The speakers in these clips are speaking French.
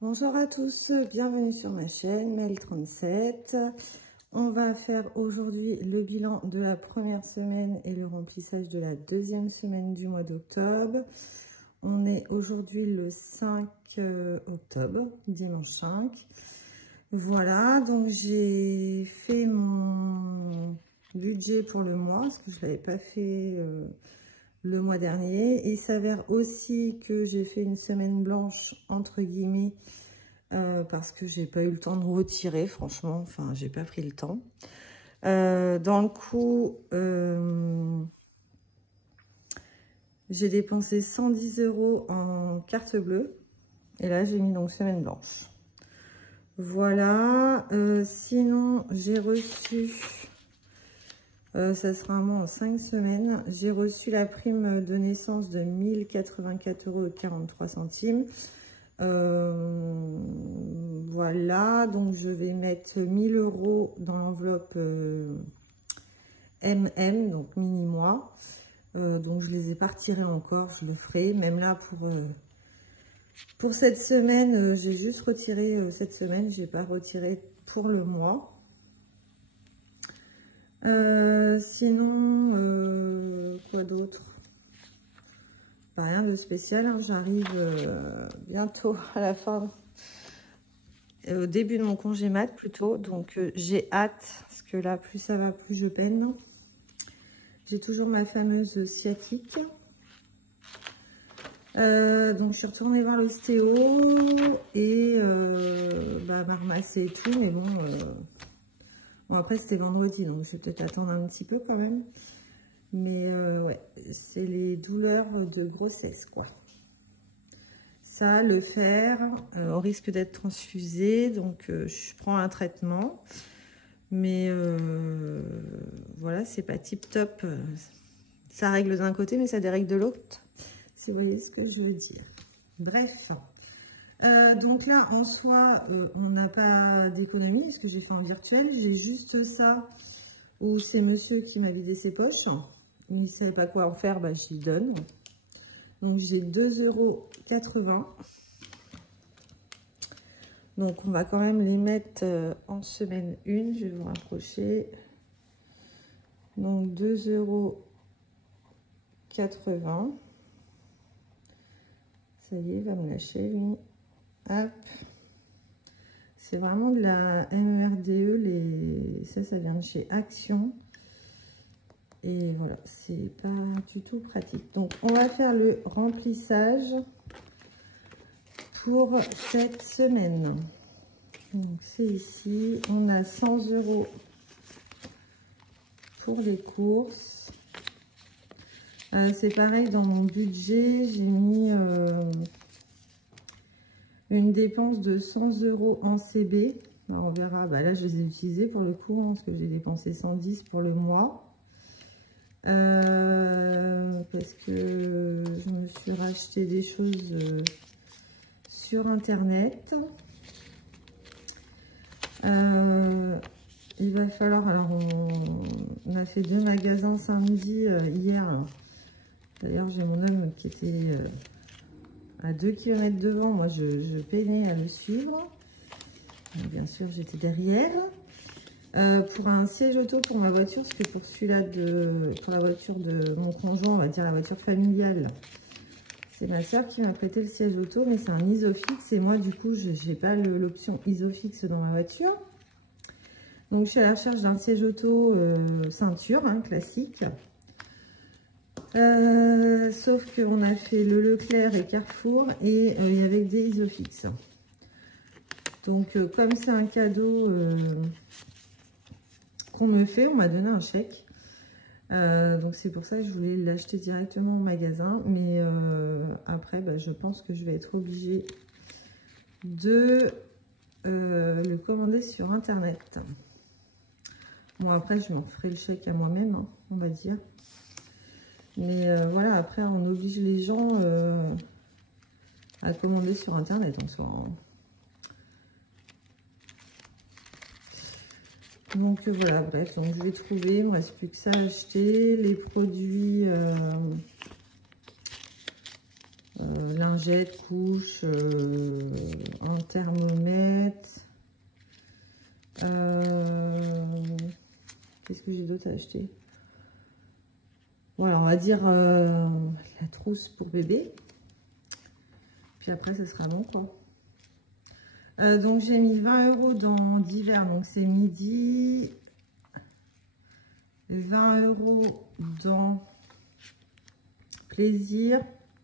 Bonjour à tous, bienvenue sur ma chaîne Mel37. On va faire aujourd'hui le bilan de la première semaine et le remplissage de la deuxième semaine du mois d'octobre. On est aujourd'hui le 5 octobre, dimanche 5. Voilà, donc j'ai fait mon budget pour le mois, parce que je ne l'avais pas fait le mois dernier. Il s'avère aussi que j'ai fait une semaine blanche, entre guillemets, parce que j'ai pas eu le temps de retirer, franchement, enfin, j'ai pas pris le temps. Dans le coup, j'ai dépensé 110 € en carte bleue. Et là, j'ai mis donc semaine blanche. Voilà. Sinon, j'ai reçu... ça sera un mois en 5 semaines. J'ai reçu la prime de naissance de 1084,43 €. Voilà, donc je vais mettre 1000 € dans l'enveloppe MM, donc mini-mois. Donc je les ai pas retirés encore, je le ferai. Même là, pour cette semaine, j'ai juste retiré cette semaine, j'ai pas retiré pour le mois. Sinon, quoi d'autre? Pas rien de spécial, hein. J'arrive bientôt à la fin, au début de mon congé mat plutôt, donc j'ai hâte, parce que là, plus ça va, plus je peine. J'ai toujours ma fameuse sciatique. Donc je suis retournée voir l'ostéo et m'a ramassé et tout, mais bon, bon après c'était vendredi, donc je vais peut-être attendre un petit peu quand même. Mais ouais, c'est les douleurs de grossesse, quoi. Ça, le fer, on risque d'être transfusé, donc je prends un traitement. Mais voilà, c'est pas tip top. Ça règle d'un côté, mais ça dérègle de l'autre. Si vous voyez ce que je veux dire. Bref. Donc là, en soi, on n'a pas d'économie, parce que j'ai fait en virtuel. J'ai juste ça, où c'est monsieur qui m'a vidé ses poches. Il ne savait pas quoi en faire, bah, je lui donne. Donc j'ai 2,80 €. Donc on va quand même les mettre en semaine 1. Je vais vous rapprocher. Donc 2,80 €. Ça y est, il va me lâcher lui. Hop. C'est vraiment de la MERDE. Ça vient de chez Action. Et voilà, c'est pas du tout pratique. Donc on va faire le remplissage pour cette semaine. Donc c'est ici, on a 100 € pour les courses. C'est pareil, dans mon budget, j'ai mis une dépense de 100 € en CB. Alors on verra, bah là je les ai utilisés pour le coup, hein, parce que j'ai dépensé 110 pour le mois. Parce que je me suis racheté des choses sur internet. Il va falloir, alors on a fait 2 magasins samedi hier. D'ailleurs j'ai mon homme qui était à 2 km devant, moi je peinais à le suivre. Donc, bien sûr j'étais derrière. Pour un siège auto pour ma voiture, parce que pour celui-là, pour la voiture de mon conjoint, on va dire la voiture familiale, c'est ma soeur qui m'a prêté le siège auto, mais c'est un Isofix, et moi du coup je n'ai pas l'option Isofix dans ma voiture. Donc je suis à la recherche d'un siège auto ceinture, hein, classique. Sauf qu'on a fait le Leclerc et Carrefour, et il y avait des Isofix. Donc comme c'est un cadeau... qu'on me fait, on m'a donné un chèque, donc c'est pour ça que je voulais l'acheter directement au magasin, mais après bah, je pense que je vais être obligée de le commander sur internet. Bon après je m'en ferai le chèque à moi-même, hein, on va dire, mais voilà, après on oblige les gens à commander sur internet en soi, hein. Donc voilà, bref, donc je vais trouver, il ne me reste plus que ça à acheter, les produits lingettes, couches, thermomètre. Qu'est-ce que j'ai d'autre à acheter? Voilà, on va dire la trousse pour bébé. Puis après, ce sera bon, quoi. Donc, j'ai mis 20 € dans divers. Donc, c'est midi. 20 € dans plaisir.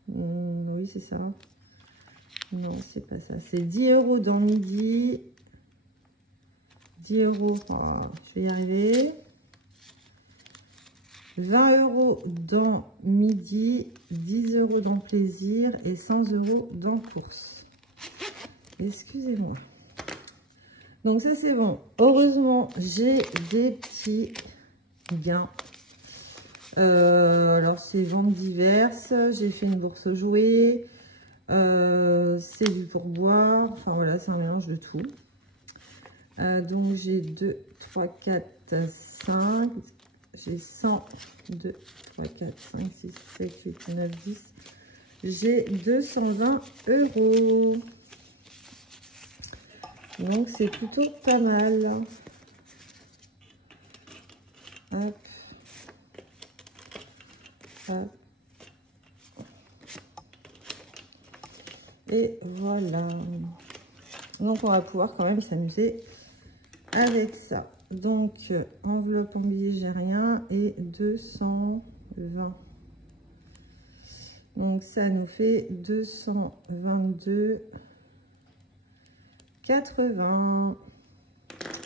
Oui, c'est ça. Non, c'est pas ça. C'est 10 € dans midi. 10 €. Oh, je vais y arriver. 20 € dans midi. 10 € dans plaisir. Et 100 € dans course. Excusez-moi. Donc, ça, c'est bon. Heureusement, j'ai des petits gains. Alors, c'est ventes diverses. J'ai fait une bourse aux jouets. C'est du pourboire. Enfin, voilà, c'est un mélange de tout. Donc, j'ai 2, 3, 4, 5. J'ai 100, 2, 3, 4, 5, 6, 7, 8, 9, 10. J'ai 220 €. Donc, c'est plutôt pas mal. Hop. Hop. Et voilà. Donc, on va pouvoir quand même s'amuser avec ça. Donc, enveloppe en billets, j'ai rien. Et 220. Donc, ça nous fait 222,80.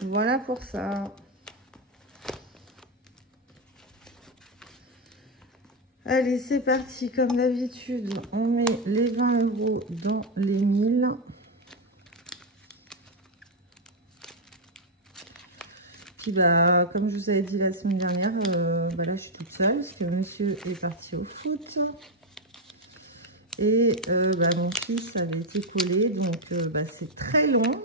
Voilà pour ça. Allez, c'est parti. Comme d'habitude, on met les 20 € dans les 1000. Puis, bah, comme je vous avais dit la semaine dernière, bah là, je suis toute seule parce que monsieur est parti au foot. Et bah, mon fils avait été collé, donc bah, c'est très long.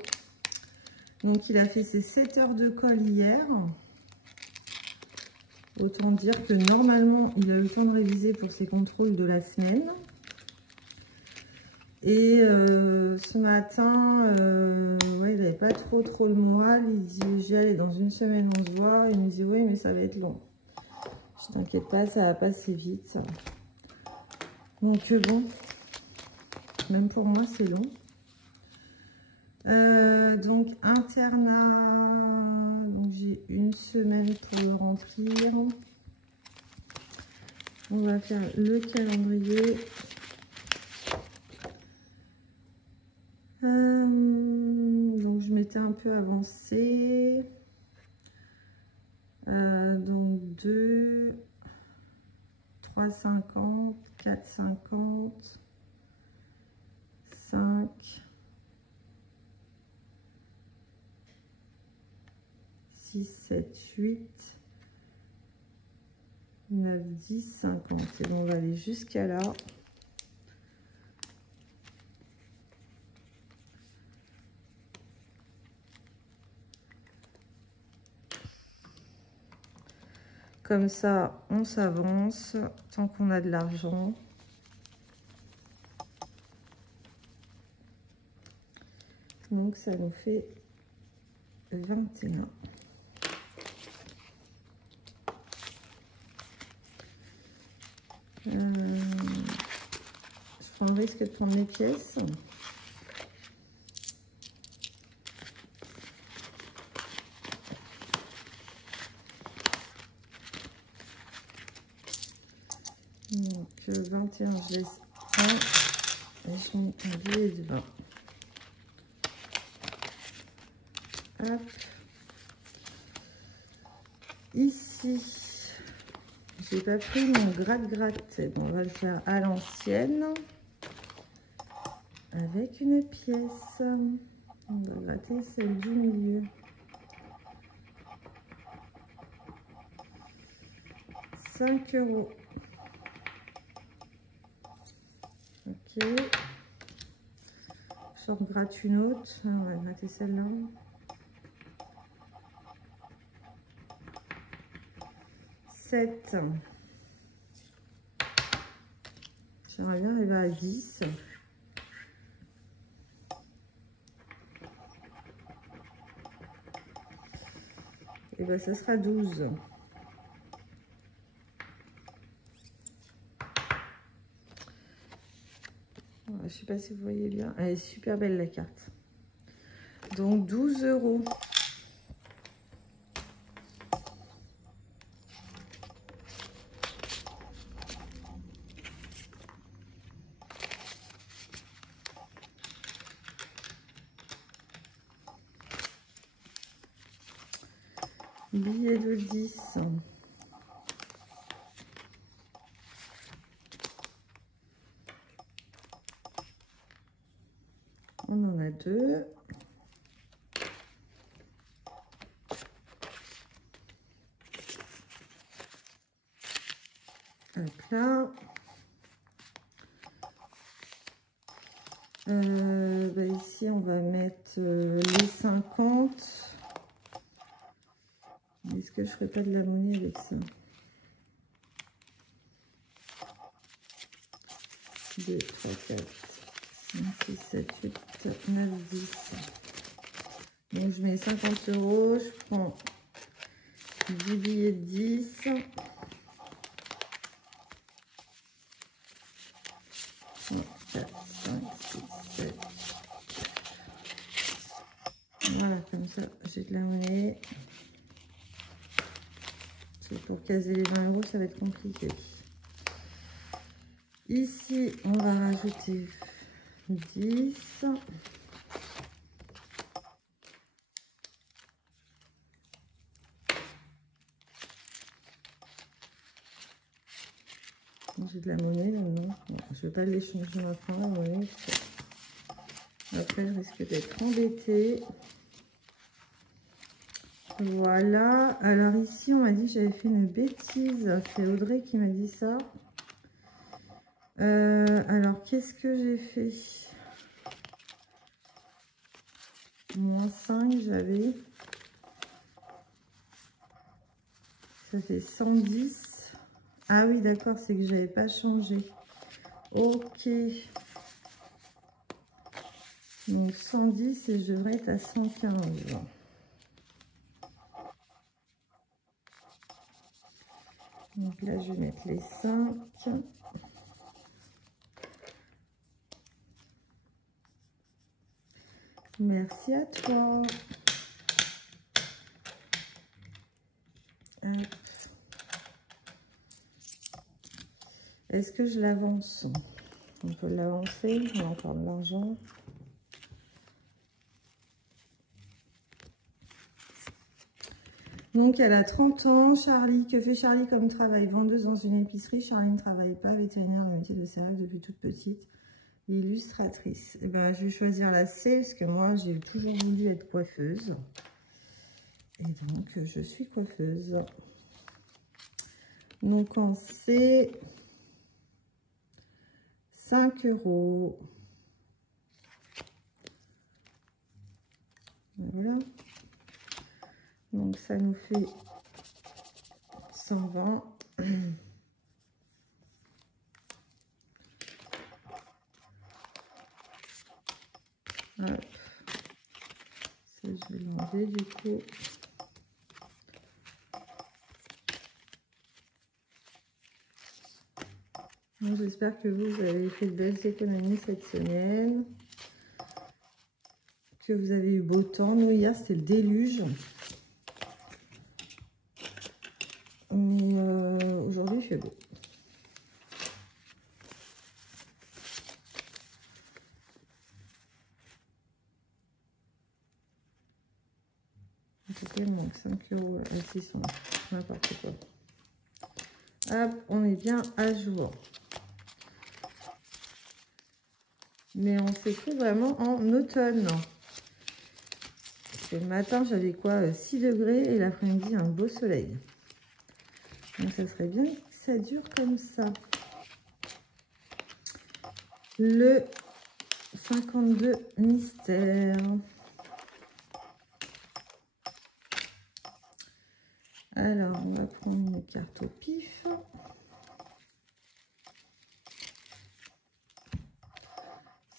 Donc, il a fait ses 7 heures de colle hier. Autant dire que normalement, il a eu le temps de réviser pour ses contrôles de la semaine. Et ce matin, ouais, il n'avait pas trop le moral. Il dit, j'y allais dans une semaine, on se voit. Il me dit, oui, mais ça va être long. Je t'inquiète pas, ça va passer vite. Donc bon, même pour moi, c'est long. Donc internat, donc j'ai une semaine pour le remplir. On va faire le calendrier. Donc je m'étais un peu avancée. Donc 2, 3,50, 4,50, 5, 6, 7, 8, 9, 10, 50. Et bon, on va aller jusqu'à là. Comme ça, on s'avance tant qu'on a de l'argent. Donc, ça nous fait 21. Je prends le risque de prendre mes pièces. Donc 21, je laisse 1 et je mets un billet de 20. Hop. Ici, j'ai pas pris mon gratte-gratte. On va le faire à l'ancienne avec une pièce. On va gratter celle du milieu. 5 €. Ok. Je gratte une autre. On va gratter celle-là. 7. J'aimerais bien arriver à 10. et ben ça sera 12. Je ne sais pas si vous voyez bien. Elle est super belle la carte. Donc 12 €. Billet de 10. On en a 2. Hop là. Bah ici, on va mettre les 50. Est-ce que je ferais pas de la monnaie avec ça? 2, 3, 4, 5, 6, 7, 8, 9, 10. Donc, je mets 50 €. Je prends du billet de 10. 3, 4, 5, 6, 7. Voilà, comme ça, j'ai de la monnaie. Pour caser les 20 €, ça va être compliqué. Ici, on va rajouter 10. J'ai de la monnaie là, non, je ne vais pas l'échanger maintenant, la monnaie. Après, je risque d'être embêtée. Voilà. Alors ici, on m'a dit que j'avais fait une bêtise. C'est Audrey qui m'a dit ça. Alors, qu'est-ce que j'ai fait? Moins 5, j'avais. Ça fait 110. Ah oui, d'accord, c'est que j'avais pas changé. Ok. Donc 110 et je devrais être à 115. Donc là, je vais mettre les 5. Merci à toi. Est-ce que je l'avance? On peut l'avancer. On a encore de l'argent. Donc, elle a 30 ans. Charlie, que fait Charlie comme travail? Vendeuse dans une épicerie. Charlie ne travaille pas. Vétérinaire, le métier de CRF depuis toute petite. Illustratrice. Eh ben, je vais choisir la C parce que moi, j'ai toujours voulu être coiffeuse. Et donc, je suis coiffeuse. Donc, en C, 5 €. Voilà. Donc, ça nous fait 120. Hop. Ça, je vais l'enlever du coup. J'espère que vous avez fait de belles économies cette semaine. Que vous avez eu beau temps. Nous, hier, c'était le déluge. Mais aujourd'hui, il fait beau. En tout cas, il manque 5 € à 600. N'importe quoi. Hop, on est bien à jour. Mais on se trouve vraiment en automne. Le matin, j'avais quoi? 6 degrés et l'après-midi, un beau soleil. Donc, ça serait bien que ça dure comme ça. Le 52 mystère. Alors, on va prendre une carte au pif.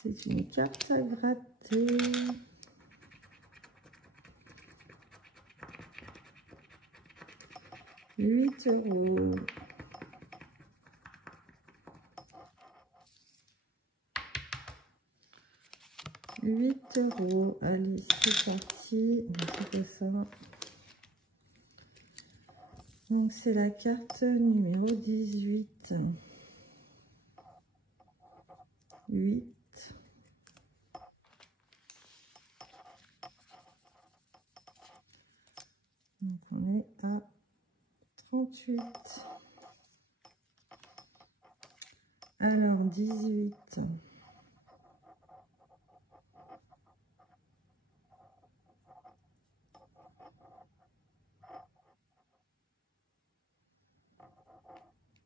C'est une carte à gratter. 8 €. Allez, c'est parti. C'est quoi ça? Donc, c'est la carte numéro 18. 8. Donc, on est à 38. Alors, 18.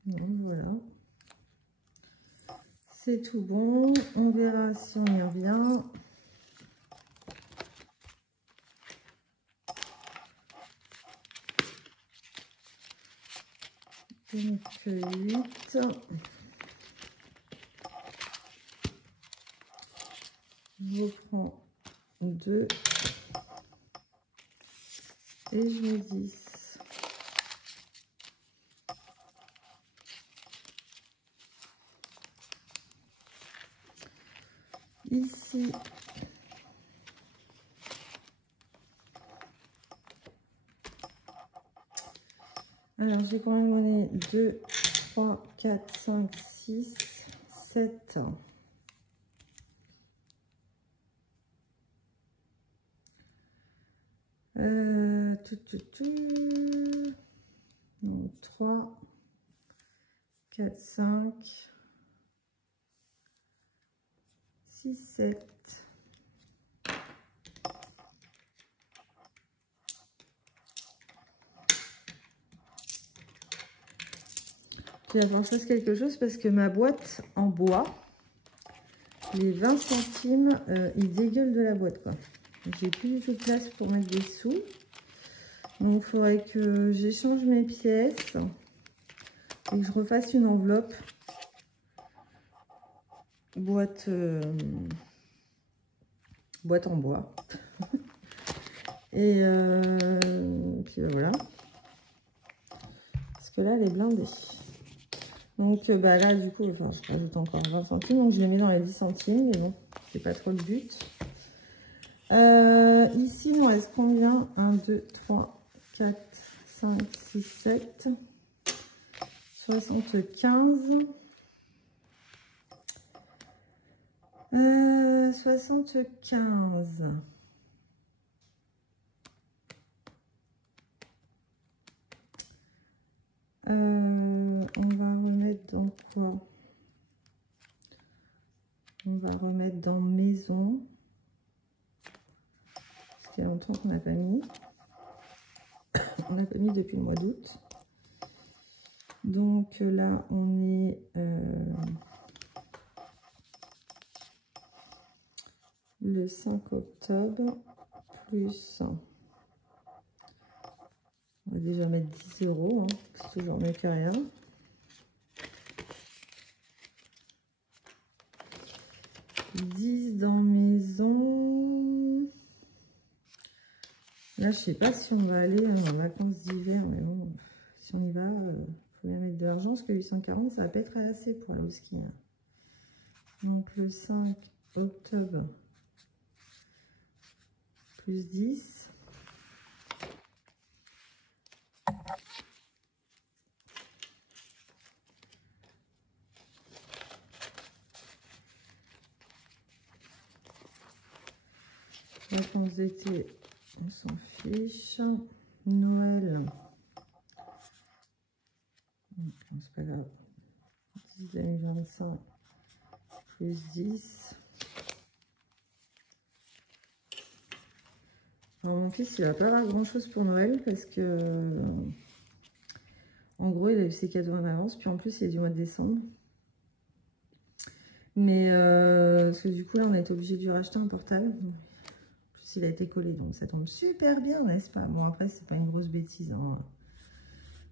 Donc, voilà. C'est tout bon. On verra si on y revient. Donc, 8. Je reprends 2 et je mets 10. Ici, alors j'ai quand même donné 2, 3, 4, 5, 6, 7. Donc 3, 4, 5, 6, 7. Il va falloir que je fasse quelque chose parce que ma boîte en bois, les 20 centimes, ils dégueulent de la boîte, quoi. J'ai plus du tout de place pour mettre des sous. Donc, il faudrait que j'échange mes pièces et que je refasse une enveloppe. Boîte en bois. Et puis voilà. Parce que là, elle est blindée. Donc bah là, du coup, enfin, je rajoute encore 20 centimes. Donc je les mets dans les 10 centimes. Mais bon, c'est pas trop le but. Ici, il nous reste combien? 1, 2, 3, 4, 5, 6, 7. 75. 75. On va remettre dans quoi? On va remettre dans maison. Parce qu'il y a longtemps qu'on n'a pas mis. On n'a pas mis depuis le mois d'août. Donc là, on est le 5 octobre plus... On va déjà mettre 10 €, hein, c'est toujours mieux que rien. Dans maison. Là, je sais pas si on va aller en vacances d'hiver, mais bon, si on y va, il faut bien mettre de l'argent, parce que 840, ça va pas être assez pour aller au ski. Hein. Donc le 5 octobre plus 10. Vacances d'été, on s'en fiche. Noël, c'est pas grave. 10 2025 plus 10. Alors mon fils, il va pas avoir grand chose pour Noël parce que en gros, il a eu ses cadeaux en avance, puis en plus, il est du mois de décembre. Mais parce que du coup, là, on a été obligé de lui racheter un portable. Il a été collé, donc ça tombe super bien, n'est-ce pas? Bon, après, c'est pas une grosse bêtise. Hein.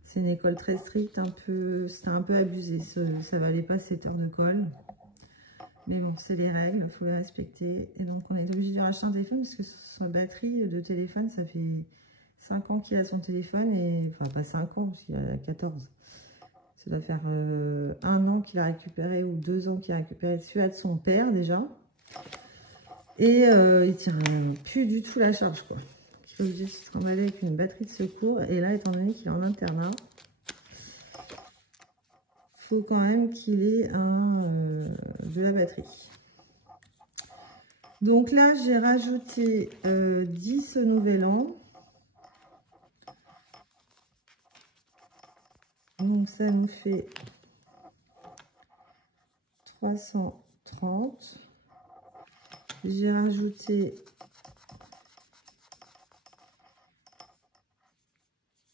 C'est une école très stricte, c'était un peu abusé. Ça valait pas 7 heures de colle. Mais bon, c'est les règles, il faut les respecter. Et donc, on est obligé de racheter un téléphone parce que sa batterie de téléphone, ça 5 ans qu'il a son téléphone, et enfin pas 5 ans, parce qu'il a 14. Ça doit faire 1 an qu'il a récupéré, ou 2 ans qu'il a récupéré celui-là de son père déjà. Et il tient plus du tout la charge, quoi. Il faut obligé de se trimballer avec une batterie de secours. Et là, étant donné qu'il est en internat, faut quand même qu'il ait de la batterie. Donc là, j'ai rajouté 10 au nouvel an. Donc ça nous fait 330. J'ai rajouté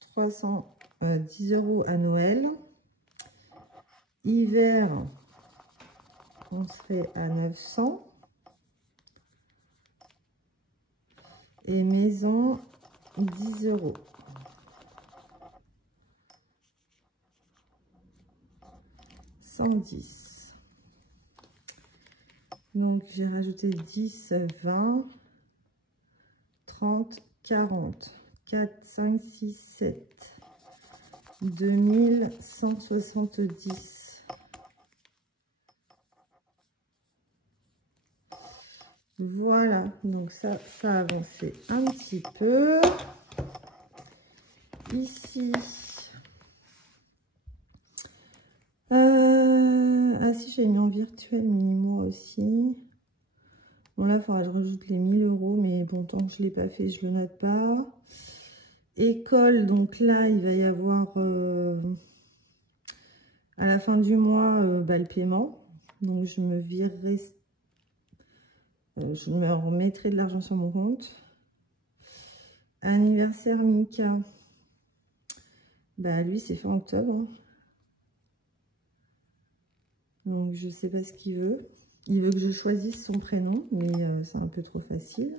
310 € à Noël. Hiver, on serait à 900. Et maison, 10 €. « 110. Donc, j'ai rajouté 10, 20, 30, 40, 4, 5, 6, 7, 2170. Voilà, donc ça a avancé un petit peu. Ici, ah si, j'ai mis en virtuel mini-mois aussi. Bon, là, il faudra que je rajoute les 1000 €, mais bon, tant que je ne l'ai pas fait, je le note pas. École, donc là, il va y avoir à la fin du mois le paiement. Donc, je me virerai, je me remettrai de l'argent sur mon compte. Anniversaire Mika, bah lui, c'est fin octobre. Hein. Donc, je sais pas ce qu'il veut. Il veut que je choisisse son prénom, mais c'est un peu trop facile.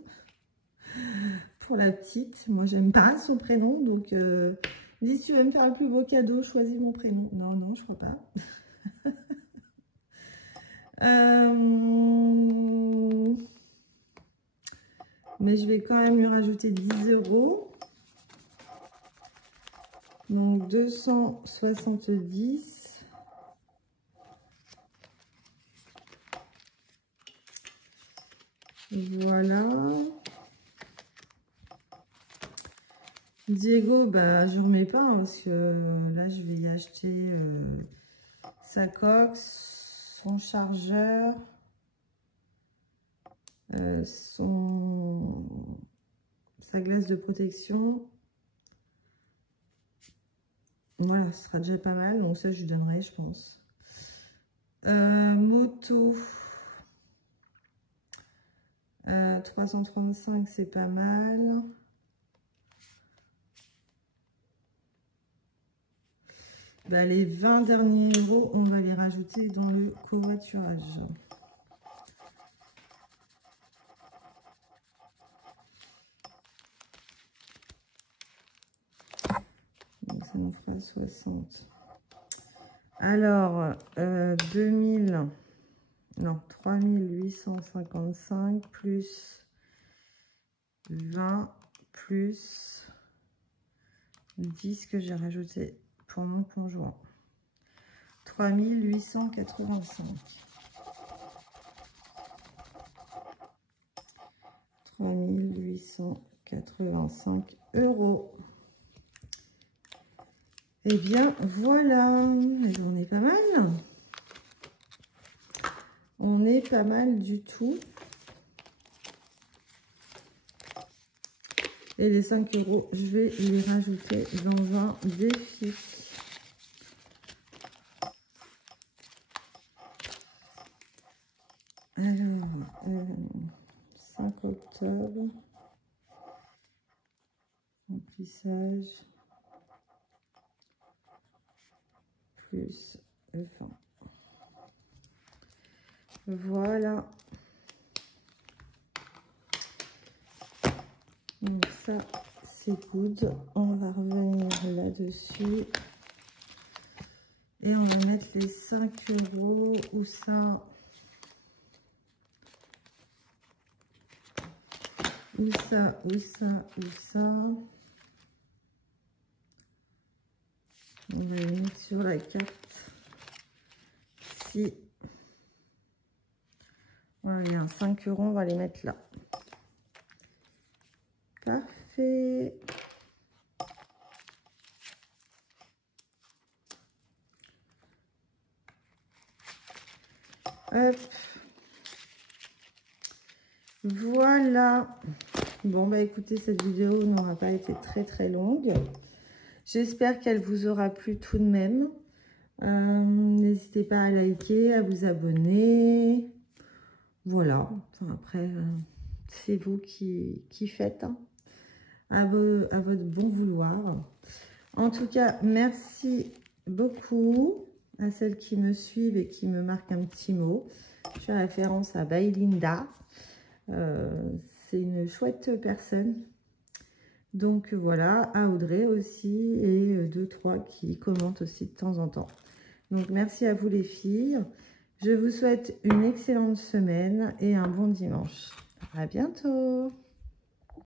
Pour la petite, moi, j'aime pas son prénom. Donc, il dit, si tu veux me faire le plus beau cadeau, choisis mon prénom. Non, non, je crois pas. Mais je vais quand même lui rajouter 10 €. Donc, 270. Voilà. Diego, bah, je ne remets pas hein, parce que là, je vais y acheter sa coque, son chargeur, sa glace de protection. Voilà, ce sera déjà pas mal. Donc ça, je lui donnerai, je pense. Moto. 335, c'est pas mal. Bah, les 20 derniers €, on va les rajouter dans le covoiturage. Donc ça nous fera 60. Alors, 3855 plus 20 plus 10 que j'ai rajouté pour mon conjoint. 3885. 3885 €. Et bien voilà, on est pas mal. On est pas mal du tout. Et les 5 €, je vais les rajouter dans un défi. Alors, 5 octobre, remplissage, plus 20. Voilà. Donc ça, c'est good. On va revenir là-dessus. Et on va mettre les 5 € où ça... Où ça, où ça, où ça. On va les mettre sur la carte. Si voilà, il y a un 5 €, on va les mettre là. Parfait. Hop. Voilà. Bon, bah écoutez, cette vidéo n'aura pas été très longue. J'espère qu'elle vous aura plu tout de même. N'hésitez pas à liker, à vous abonner. Voilà. Enfin, après, c'est vous qui faites, hein, à votre bon vouloir. En tout cas, merci beaucoup à celles qui me suivent et qui me marquent un petit mot. Je fais référence à Bailinda. C'est une chouette personne. Donc voilà, à Audrey aussi, et 2-3 qui commentent aussi de temps en temps. Donc merci à vous les filles. Je vous souhaite une excellente semaine et un bon dimanche. À bientôt.